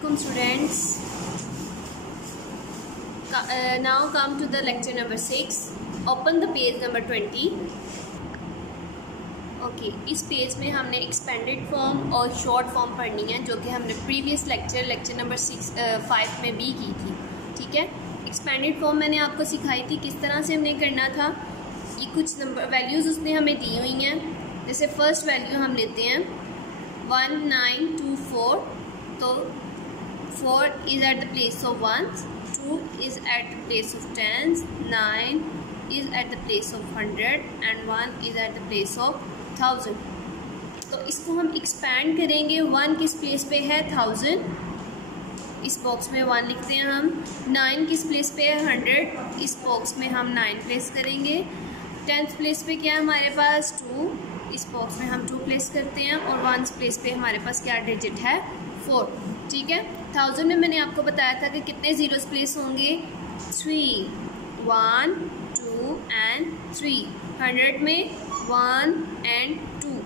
Students, now come to the lecture number 6. Open the page number 20. Okay इस page में हमने expanded form और short form पढ़नी है, जो कि हमने प्रीवियस लेक्चर नंबर 5 में भी की थी। ठीक है, एक्सपेंडेड फॉर्म मैंने आपको सिखाई थी किस तरह से हमने करना था। ये कुछ नंबर वैल्यूज़ उसने हमें दी हुई हैं। जैसे फर्स्ट वैल्यू हम लेते हैं 1924, तो 4 is at the place of ones, 2 is at the place of tens, 9 is at the place of 100 and 1 is at the place of 1000। तो इसको हम एक्सपैंड करेंगे। 1 किस प्लेस पे है? 1000। इस बॉक्स में 1 लिखते हैं हम। 9 किस प्लेस पे है? 100। इस बॉक्स में हम 9 प्लेस करेंगे। 10th प्लेस पे क्या है हमारे पास? 2। इस बॉक्स में हम 2 प्लेस करते हैं। और 1 प्लेस पे हमारे पास क्या डिजिट है? 4। ठीक है, 1000 में मैंने आपको बताया था कि कितने ज़ीरोस प्लेस होंगे? 3, 1, 2 एंड 3। 100 में 1 एंड 2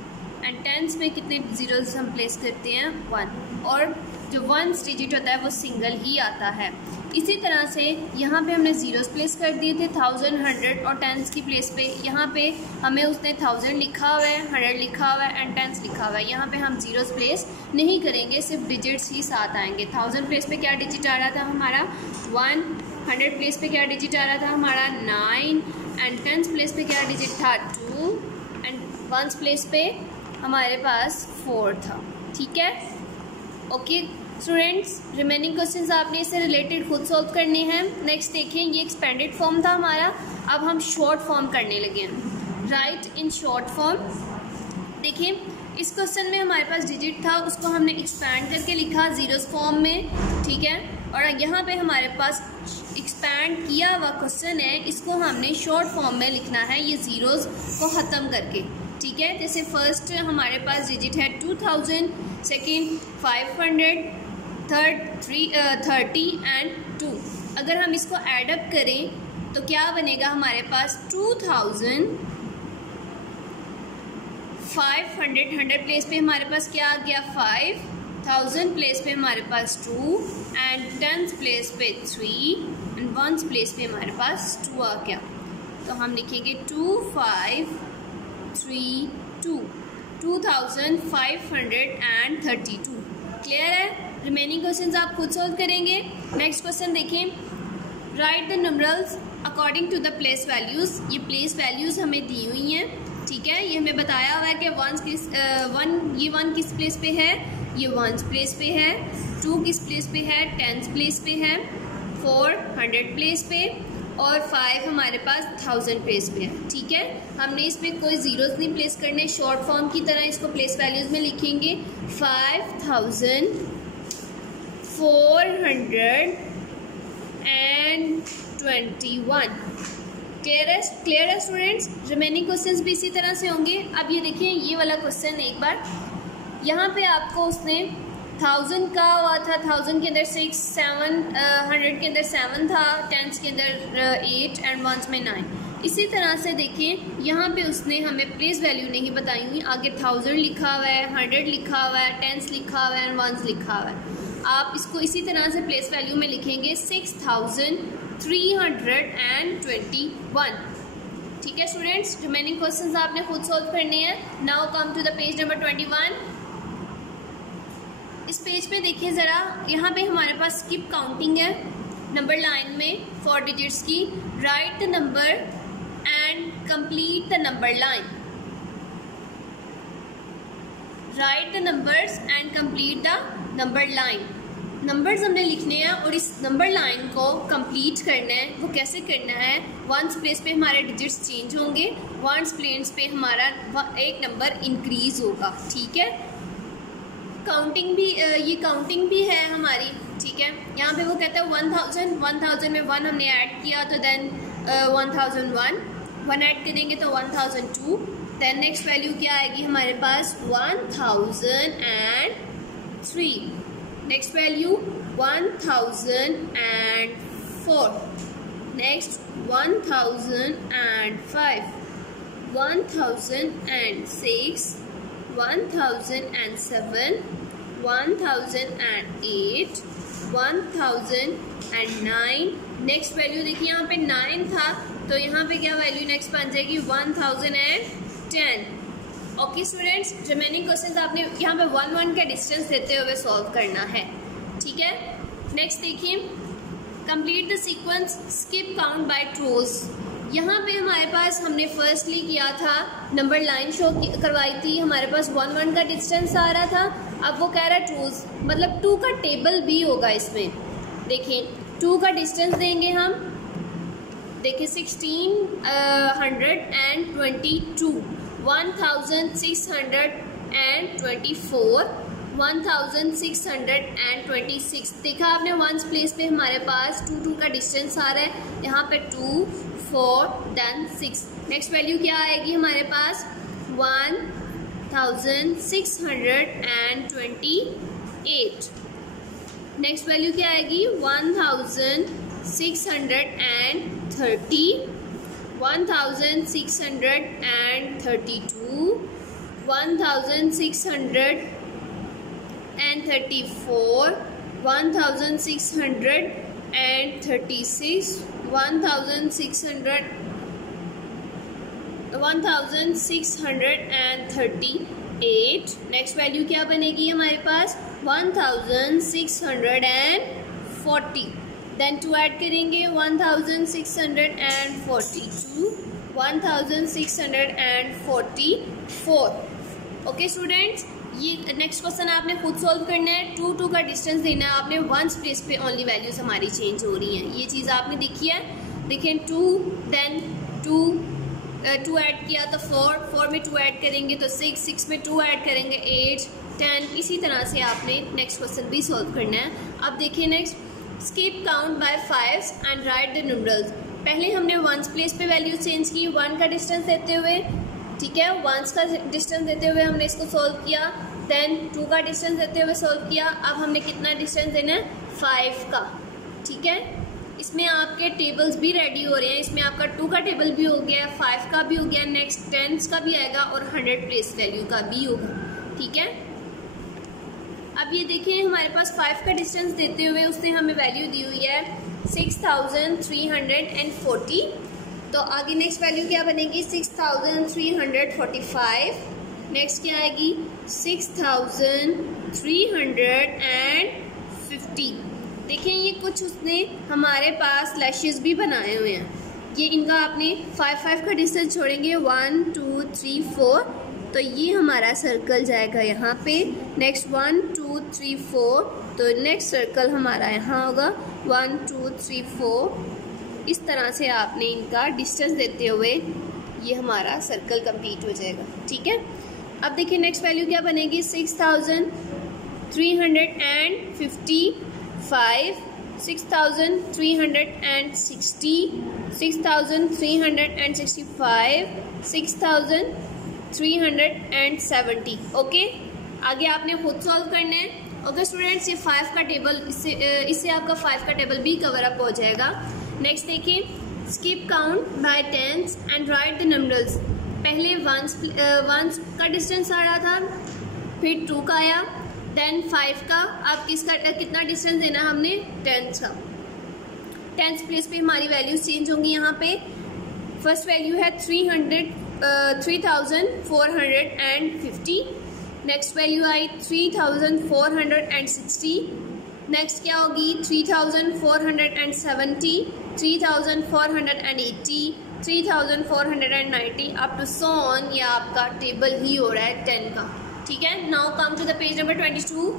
एंड 10 में कितने ज़ीरोस हम प्लेस करते हैं? 1। और जो 1 डिजिट होता है वो सिंगल ही आता है। इसी तरह से यहाँ पे हमने ज़ीरोस प्लेस कर दिए थे 1000, 100 और 10 की प्लेस पे। यहाँ पे हमें उसने 1000 लिखा हुआ है, 100 लिखा हुआ है एंड 10 लिखा हुआ है। यहाँ पे हम ज़ीरोस प्लेस नहीं करेंगे, सिर्फ डिजिट्स ही साथ आएंगे। 1000 प्लेस पे क्या डिजिट आ रहा था हमारा? 1। 100 प्लेस पे क्या डिजिट आ रहा था हमारा? 9 एंड 10 प्लेस पे क्या डिजिट था? 2 एंड 1 प्लेस पे हमारे पास 4 था। ठीक है, ओके स्टूडेंट्स, रिमेनिंग क्वेश्चंस आपने इससे रिलेटेड खुद सॉल्व करने हैं। नेक्स्ट देखें, ये एक्सपेंडेड फॉर्म था हमारा। अब हम शॉर्ट फॉर्म करने लगे हैं। Right in short form. देखिए, इस क्वेश्चन में हमारे पास डिजिट था, उसको हमने एक्सपैंड करके लिखा ज़ीरोस फॉर्म में। ठीक है, और यहाँ पे हमारे पास एक्सपैंड किया हुआ क्वेश्चन है, इसको हमने शॉर्ट फॉर्म में लिखना है, ये ज़ीरोस को ख़त्म करके। ठीक है, जैसे फर्स्ट हमारे पास डिजिट है 2000, सेकेंड 500, थर्ड 30 एंड 2। अगर हम इसको एडअप करें तो क्या बनेगा हमारे पास? 2000, 500, 100 प्लेस पे हमारे पास क्या आ गया? 5, 1000 प्लेस पे हमारे पास 2 एंड 10th प्लेस पे 3 एंड 1st प्लेस पे हमारे पास 2 आ गया। तो हम लिखेंगे 2, 5, 3, 2, 2532। क्लियर है? रिमेनिंग क्वेश्चंस आप खुद सॉल्व करेंगे। नेक्स्ट क्वेश्चन देखें, write the numbers according to the place values. ये प्लेस वैल्यूज़ हमें दी हुई हैं। ठीक है, ये हमें बताया हुआ है कि 1 किस प्लेस पे है? ये 1 प्लेस पे है। 2 किस प्लेस पे है? 10th प्लेस पे है। 4 100 प्लेस पे और 5 हमारे पास 1000 प्लेस पे है। ठीक है, हमने इसमें कोई ज़ीरोस नहीं प्लेस करने, शॉर्ट फॉर्म की तरह इसको प्लेस वैल्यूज़ में लिखेंगे। 5421। क्लियर है स्टूडेंट्स? रिमेनिंग क्वेश्चंस भी इसी तरह से होंगे। अब ये देखिए, ये वाला क्वेश्चन एक बार यहाँ पे आपको उसने 1000 का हुआ था, 1000 के अंदर 6, 7, 100 के अंदर 7 था, 10 के अंदर 8 एंड 1 में 9। इसी तरह से देखिए, यहाँ पे उसने हमें प्लेस वैल्यू नहीं बताई हुई। आगे 1000 लिखा हुआ है, 100 लिखा हुआ है, 10 लिखा हुआ है एंड 1 लिखा हुआ है। आप इसको इसी तरह से प्लेस वैल्यू में लिखेंगे 6321। ठीक है स्टूडेंट्स, रिमेनिंग क्वेश्चंस आपने खुद सॉल्व करने हैं। Now come to the page number 21। इस पेज पे देखिए ज़रा, यहाँ पे हमारे पास स्किप काउंटिंग है नंबर लाइन में 4 डिजिट्स की। Write the number and complete the number line. Write the numbers and complete the number line. Numbers हमने लिखने हैं और इस नंबर लाइन को कंप्लीट करना है। वो कैसे करना है? 1 प्लेस पे हमारे डिजिट्स चेंज होंगे, 1 प्लेस पे हमारा एक नंबर इंक्रीज होगा। ठीक है, काउंटिंग भी ये काउंटिंग भी है हमारी। ठीक है, यहाँ पे वो कहता है 1000 में 1 हमने ऐड किया तो देन 1001, 1 ऐड करेंगे तो 1002। देन नेक्स्ट वैल्यू क्या आएगी हमारे पास? 1003। Next value 1004। Next 1005, 1006, 1007, 1008, 1009। Next value देखिए यहाँ पे 9 था, तो यहाँ पे क्या वैल्यू नेक्स्ट बन जाएगी 1010। ओके स्टूडेंट्स, रिमेनिंग क्वेश्चंस आपने यहाँ पे 1 का डिस्टेंस देते हुए सॉल्व करना है, ठीक है। नेक्स्ट देखिए, complete the sequence, skip count by twos. यहाँ पे हमारे पास हमने फर्स्टली किया था, नंबर लाइन शो करवाई थी, हमारे पास 1 का डिस्टेंस आ रहा था। अब वो कह रहा है ट्रूज, मतलब 2 का टेबल भी होगा इसमें। देखिए 2 का डिस्टेंस देंगे हम, देखिए 1622, 1624, 1626। देखा आपने वंस प्लेस पे हमारे पास 2 का डिस्टेंस आ रहा है, यहाँ पे 2, 4, then 6। नेक्स्ट वैल्यू क्या आएगी हमारे पास 1628। नेक्स्ट वैल्यू क्या आएगी 1630, 1632, 1634, 1636, 1638। नेक्स्ट वैल्यू क्या बनेगी हमारे पास 1640। देन 2 ऐड करेंगे 1642, 1644। ओके स्टूडेंट्स, ये नेक्स्ट क्वेश्चन आपने खुद सॉल्व करना है। 2 का डिस्टेंस देना है आपने, वंस प्लेस पे ओनली वैल्यूज हमारी चेंज हो रही हैं, ये चीज़ आपने देखी है। देखें 2, देन 2 ऐड किया तो 4 में 2 ऐड करेंगे तो 6 में 2 ऐड करेंगे 8, 10। इसी तरह से आपने नेक्स्ट क्वेश्चन भी सॉल्व करना है। अब देखिए next, skip count by 5 and write the numerals. पहले हमने वंस प्लेस पे वैल्यू चेंज की 1 का डिस्टेंस देते हुए, ठीक है, वंस का डिस्टेंस देते हुए हमने इसको सॉल्व किया। देन 2 का डिस्टेंस देते हुए सॉल्व किया। अब हमने कितना डिस्टेंस देना है 5 का, ठीक है। इसमें आपके टेबल्स भी रेडी हो रहे हैं, इसमें आपका 2 का टेबल भी हो गया, 5 का भी हो गया, नेक्स्ट 10 का भी आएगा और 100 प्लेस वैल्यू का भी होगा, ठीक है। अब ये देखिए हमारे पास 5 का डिस्टेंस देते हुए उसने हमें वैल्यू दी हुई है 6340। तो आगे नेक्स्ट वैल्यू क्या बनेगी 6345। नेक्स्ट क्या आएगी 6350। देखिए ये कुछ उसने हमारे पास स्लैशेस भी बनाए हुए हैं, ये इनका आपने 5 का डिस्टेंस छोड़ेंगे 1 2 3 4, तो ये हमारा सर्कल जाएगा यहाँ पे। नेक्स्ट 1 2 3 4, तो नेक्स्ट सर्कल हमारा यहाँ होगा 1 2 3 4। इस तरह से आपने इनका डिस्टेंस देते हुए ये हमारा सर्कल कंप्लीट हो जाएगा, ठीक है। अब देखिए नेक्स्ट वैल्यू क्या बनेगी 6355, 6360, 6365, 6370। ओके, आगे आपने खुद सॉल्व करना है। ओके स्टूडेंट्स, ये 5 का टेबल, इससे आपका 5 का टेबल भी कवर अप हो जाएगा। नेक्स्ट देखिए, skip count by tens and write the numbers. पहले वंस का डिस्टेंस आ रहा था, फिर 2 का आया, देन 5 का। अब किसका कितना डिस्टेंस देना हमने 10 का। 10th प्लेस पे हमारी वैल्यूज चेंज होंगी। यहाँ पे फर्स्ट वैल्यू है 3450। नेक्स्ट वैल्यू आई 3460। नेक्स्ट क्या होगी 3470, 3480, 3490 अप टू सो ऑन। ये आपका टेबल ही हो रहा है 10 का, ठीक है। Now come to the page number 22।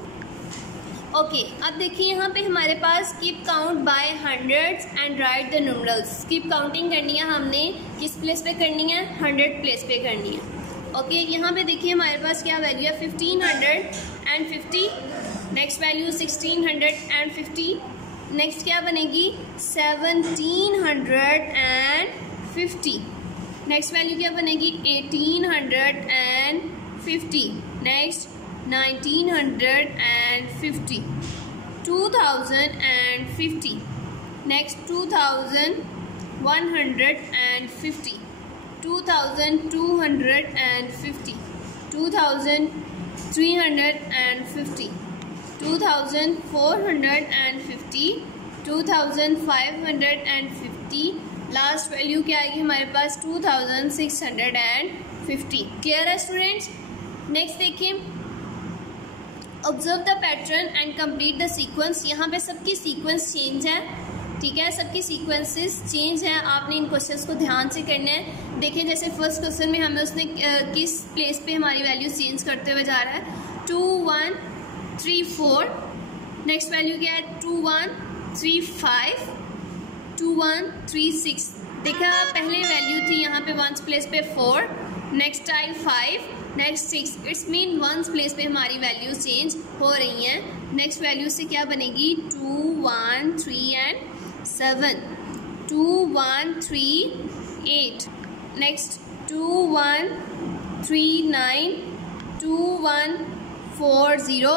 Okay, अब देखिए यहाँ पे हमारे पास skip count by hundreds and write the numerals. Skip counting करनी है हमने, किस प्लेस पे करनी है 100 प्लेस पे करनी है। ओके, यहाँ पे देखिए हमारे पास क्या वैल्यू है 1550। Next value 1650। नेक्स्ट क्या बनेगी 1750। नेक्स्ट वैल्यू क्या बनेगी 1850। नेक्स्ट 1950, 2050, next 2150, 2250, 2350, 2450, 2550, लास्ट वैल्यू क्या आएगी हमारे पास 2650। क्लियर है स्टूडेंट्स। नेक्स्ट देखिए, observe the pattern and complete the sequence. यहाँ पे सबकी सीक्वेंस चेंज है, ठीक है, सबकी सीक्वेंसेस चेंज है। आपने इन क्वेश्चंस को ध्यान से करना है। देखिए जैसे फर्स्ट क्वेश्चन में हमें उसने किस प्लेस पे हमारी वैल्यू चेंज करते हुए जा रहा है, 2134। नेक्स्ट वैल्यू क्या है 2135, 2136। देखा पहले वैल्यू थी यहाँ पे वंस प्लेस पे 4, next I 5, next 6। It's mean once place पे हमारी वैल्यू चेंज हो रही हैं। नेक्स्ट वैल्यू से क्या बनेगी 2, 1, 3 एंड 7, 2, 1, 3, 8। Next 2, 1, 3, 9, 2, 1, 4, 0,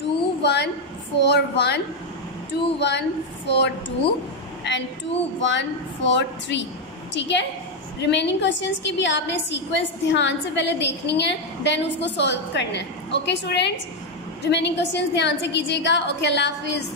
2, 1, 4, 1, 2, 1, 4, 2 and 2, 1, 4, 3। ठीक है, रिमेनिंग क्वेश्चंस की भी आपने सीक्वेंस ध्यान से पहले देखनी है, देन उसको सॉल्व करना है। ओके स्टूडेंट्स, रिमेनिंग क्वेश्चंस ध्यान से कीजिएगा। ओके, अल्लाह हाफिज़।